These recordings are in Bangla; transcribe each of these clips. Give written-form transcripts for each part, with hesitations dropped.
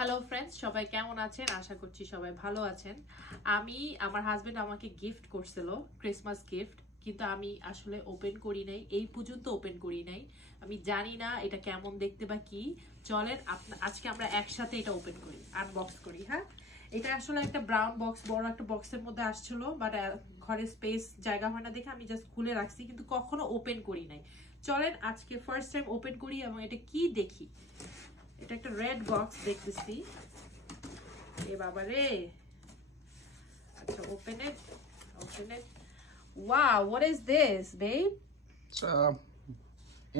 হ্যালো ফ্রেন্ডস, সবাই কেমন আছেন? আশা করছি সবাই ভালো আছেন। আমার হাজবেন্ড আমাকে গিফট করছিল, ক্রিসমাস গিফট, কিন্তু আমি আসলে ওপেন করি নাই, এই পর্যন্ত ওপেন করি নাই। আমি জানি না এটা কেমন দেখতে বা কি। চলেন আজকে আমরা একসাথে এটা ওপেন করি, আনবক্স করি। হ্যাঁ, এটা আসলে একটা ব্রাউন বক্স, বড় একটা বক্সের মধ্যে আসছিল, বাট ঘরে স্পেস জায়গা হয় না দেখে আমি জাস্ট খুলে রাখছি, কিন্তু কখনো ওপেন করি নাই। চলেন আজকে ফার্স্ট টাইম ওপেন করি এবং এটা কি দেখি। এটা একটা রেড বক্স দেখতেছি। এ বাবা রে, আচ্ছা open it. Wow, what is this, babe? It's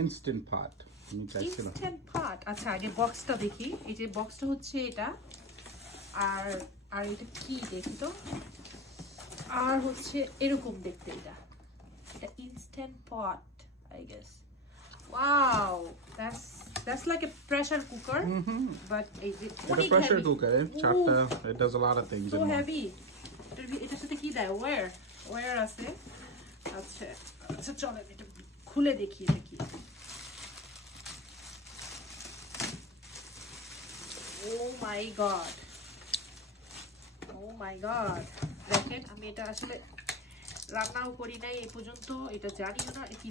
instant pot. Instant pot. আচ্ছা আগে বক্সটা দেখি। এই যে বক্সটা হচ্ছে এটা, আর আর এটা কি দেখি তো, আর হচ্ছে এরকম দেখতে। এটা instant pot, I guess. Wow, that's like a pressure cooker, but it's a pressure cooker. It does a lot of things. So heavy. এটার সাথে কি দেয়? Where আছে? আচ্ছা চলেন এটা খুলে দেখি এটা কি। Oh my god, দেখেন আমি এটা আসলে রান্নাও করি নাই এই পর্যন্ত, এটা জানিও না কি।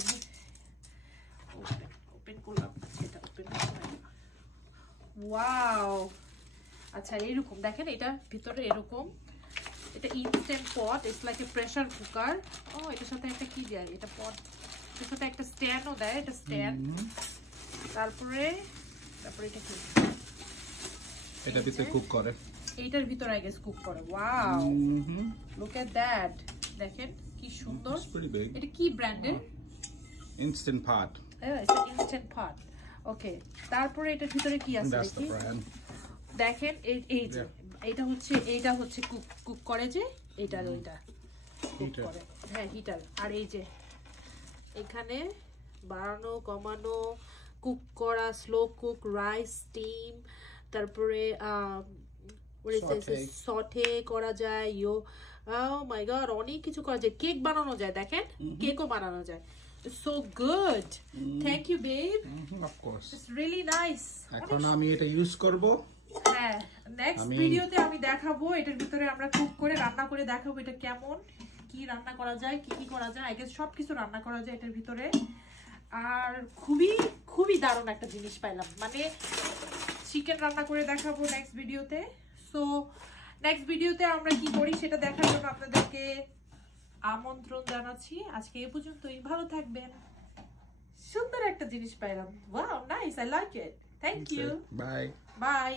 ওপেন করলাম, এটা ওপেন করলাম। ওয়াও, আচ্ছা এরকম দেখেন, এটা ভিতরে এরকম। এটা instant pot, it's like a pressure cooker. ও এটার সাথে একটা কি দেয়, এটা পট, এটার সাথে একটা স্ট্যান্ডও দেয়, এটা স্ট্যান্ড। তারপরে এটা কি, এটা ভিতরে কুক করে, এইটার ভিতরে আই গেস কুক করে। ওয়াও, লুক এট দ্যাট, দেখেন কি সুন্দর। এটা কি ব্র্যান্ডের? Instant pot. It's an instant pot. Okay, তারপরে এটার ভিতরে কি আছে দেখি। দেখেন এই যে এইটা হচ্ছে কুক করে, যে এটা ওইটা কুক করে। হ্যাঁ, হিটার। আর এই যে এখানে বাড়ানো কমানো, কুক করা, স্লো কুক, রাইস, স্টিম, তারপরে সটে করা যায়। Oh my god, অনেক কিছু করা যায়। কেক বানানো যায়, দেখেন কেকও বানানো যায়। It's so good. Thank you, babe. Of course. It's really nice. এখন আমি এটা ইউজ করব। হ্যাঁ, নেক্সট ভিডিওতে আমি দেখাবো এটার ভিতরে আমরা কুক করে রান্না করে দেখাবো এটা কেমন, কি রান্না করা যায়, কি করা যায়। আই গেস সবকিছু রান্না করা যায় এটার ভিতরে। আর খুবই দারুণ একটা জিনিস পাইলাম, মানে চিকেন রান্না করে দেখাবো নেক্সট ভিডিওতে। সো নেক্সট ভিডিওতে আমরা কি করি সেটা দেখার জন্য আপনাদেরকে আমন্ত্রণ জানাচ্ছি। আজকে এই পর্যন্তই, ভালো থাকবেন। সুন্দর একটা জিনিস পাইলাম। Wow, nice, I like it. Thank you. By.